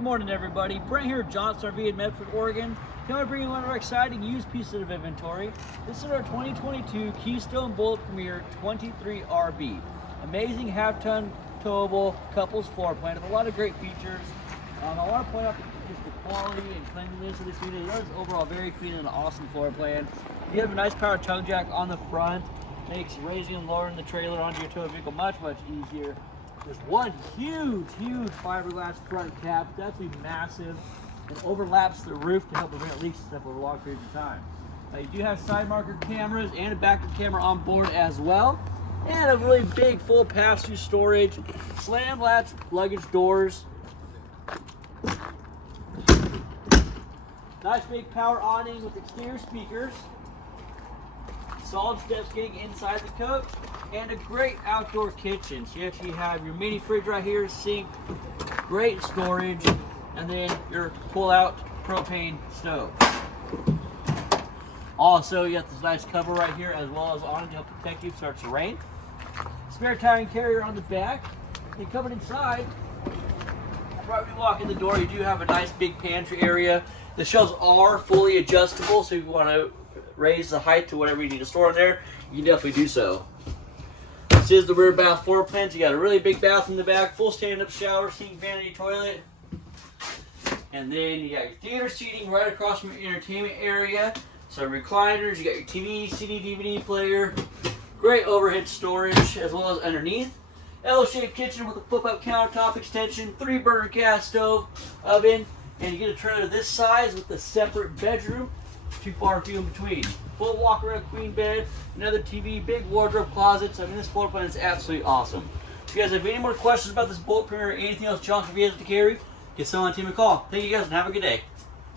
Good morning, everybody. Brent here at Johnson RV in Medford, Oregon. Going to bring you one of our exciting used pieces of inventory. This is our 2022 Keystone Bullet Premier 23RB. Amazing half-ton towable couples floor plan with a lot of great features. I want to point out just the quality and cleanliness of this unit. It is overall very clean and an awesome floor plan. You have a nice power tongue jack on the front. Makes raising and lowering the trailer onto your tow vehicle much easier. There's one huge fiberglass front cap. It's absolutely massive. It overlaps the roof to help prevent leaks and stuff over long periods of time. You do have side marker cameras and a backup camera on board as well. And a really big full pass-through storage. Slam latch luggage doors. Nice big power awning with exterior speakers. Solid steps getting inside the coach, and a great outdoor kitchen. So you actually have your mini fridge right here, sink, great storage, and then your pull-out propane stove. Also, you got this nice cover right here as well as on it to help protect you if it starts to rain. Spare tire and carrier on the back. And covered inside, right when you walk in the door, you do have a nice big pantry area. The shelves are fully adjustable, so if you want to raise the height to whatever you need to store in there, you can definitely do so. This is the rear bath floor plan. So you got a really big bath in the back, full stand-up shower, sink, vanity toilet. And then you got your theater seating right across from your entertainment area. Some recliners, you got your TV, CD, DVD player. Great overhead storage as well as underneath. L-shaped kitchen with a flip-up countertop extension, 3-burner gas stove, oven, and you get a trailer this size with a separate bedroom. Too far few in between. Full walk-around queen bed, another TV, big wardrobe closets. I mean, this floor plan is absolutely awesome. If you guys have any more questions about this Bullet Premier or anything else Johnson RV has to carry, give someone on the team a call. Thank you guys and have a good day.